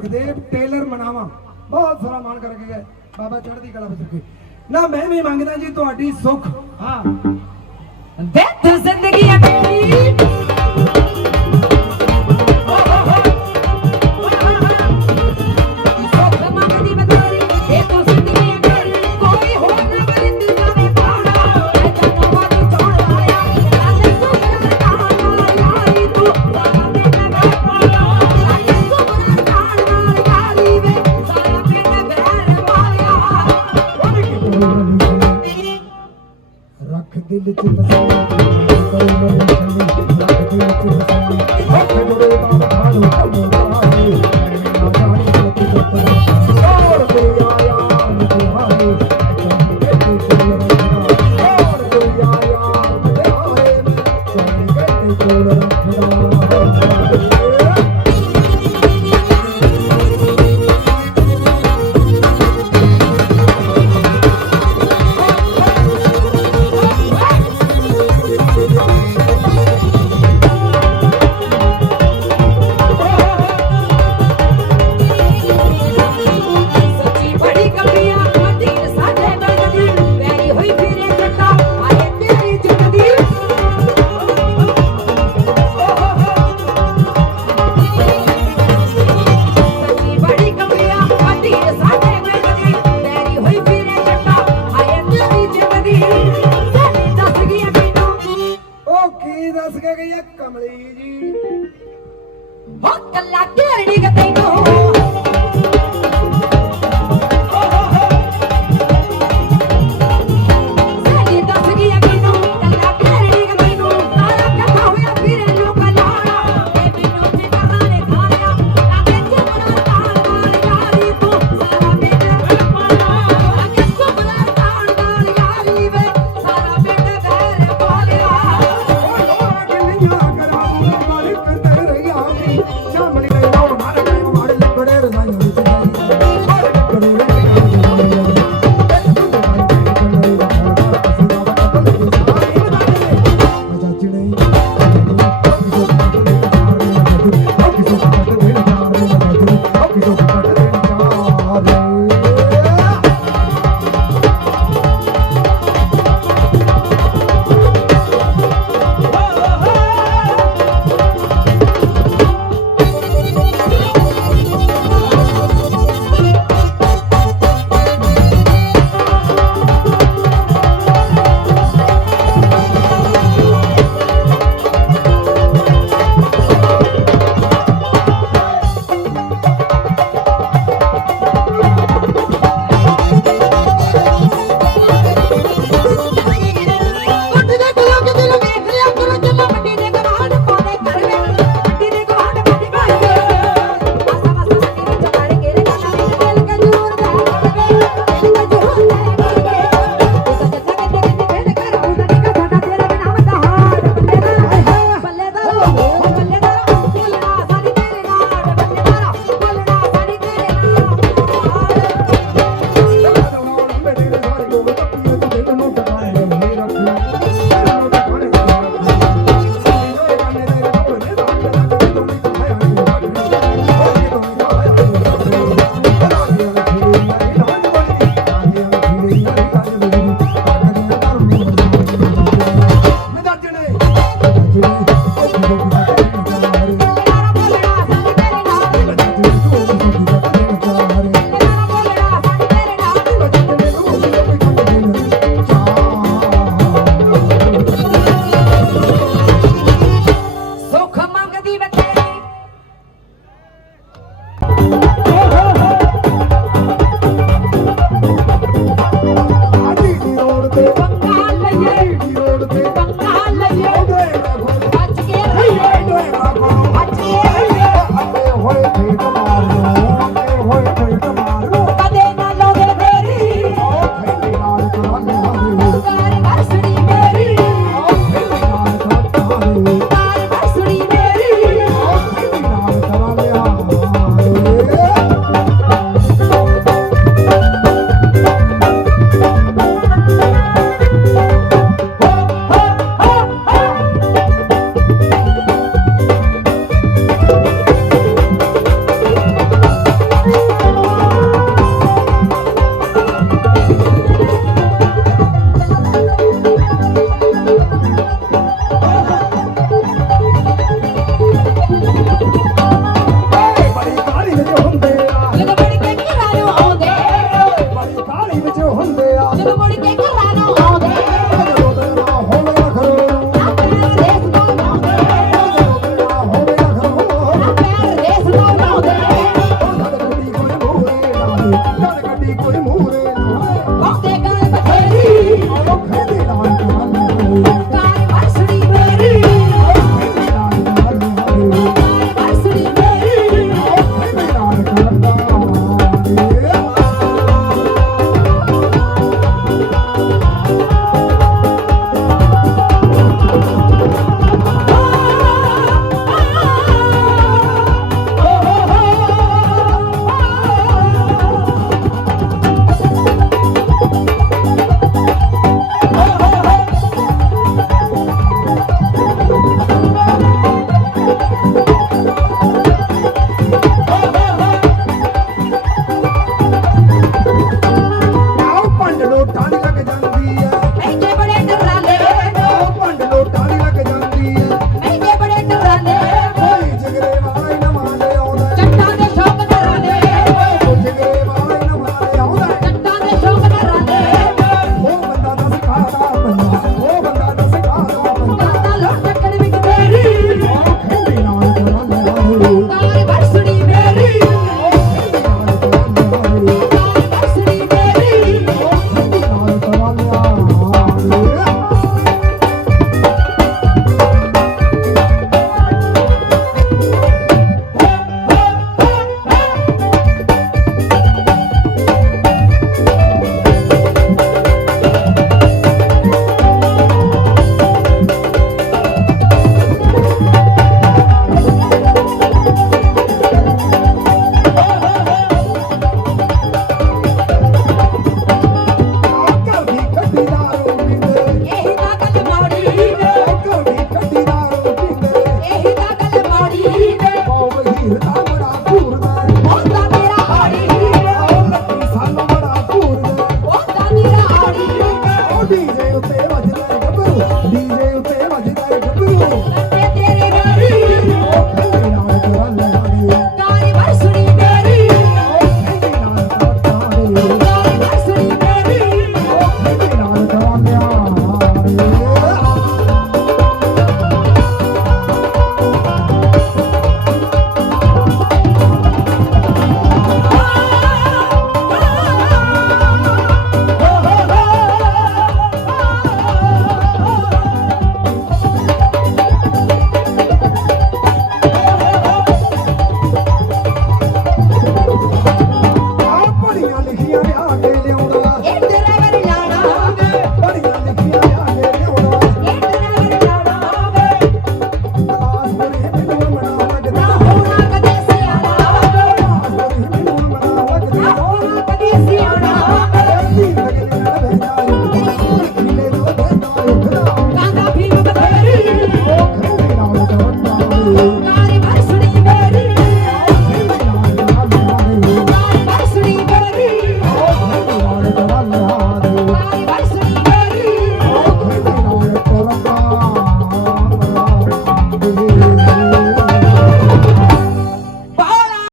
Sukhdev tailor Manawa. ਬਹੁਤ ਸਾਰਾ ਮਾਨ ਕਰਕੇ ਗਏ। ਬਾਬਾ ਚੜ੍ਹਦੀ ਕਲਾ ਵਿੱਚ ਨਾ ਮੈਂ ਵੀ ਮੰਗਦਾ ਜੀ ਤੁਹਾਡੀ ਸੁਖ। ਹਾਂ। ਦਿੱਤ ਜ਼ਿੰਦਗੀ ਅਕਲੀ ਦਿਲ ਚ ਬਸਾਇਆ ਕਰੋ ਮਨ ਛੱਲੇ ਲੱਗ ਦਿਲ ਚ ਬਸਾਇਆ ਹੱਥ ਮੋੜੇ ਤਾਂ ਖਾਣੋ ਮੋੜਾਏ ਨਾ ਜਾਣੀ ਕਿੱਥੇ ਟੁੱਟਣਾ ਔਰ ਕੋਈ ਆਇਆ ਮੁਹਾਰੇ ਕੋਲ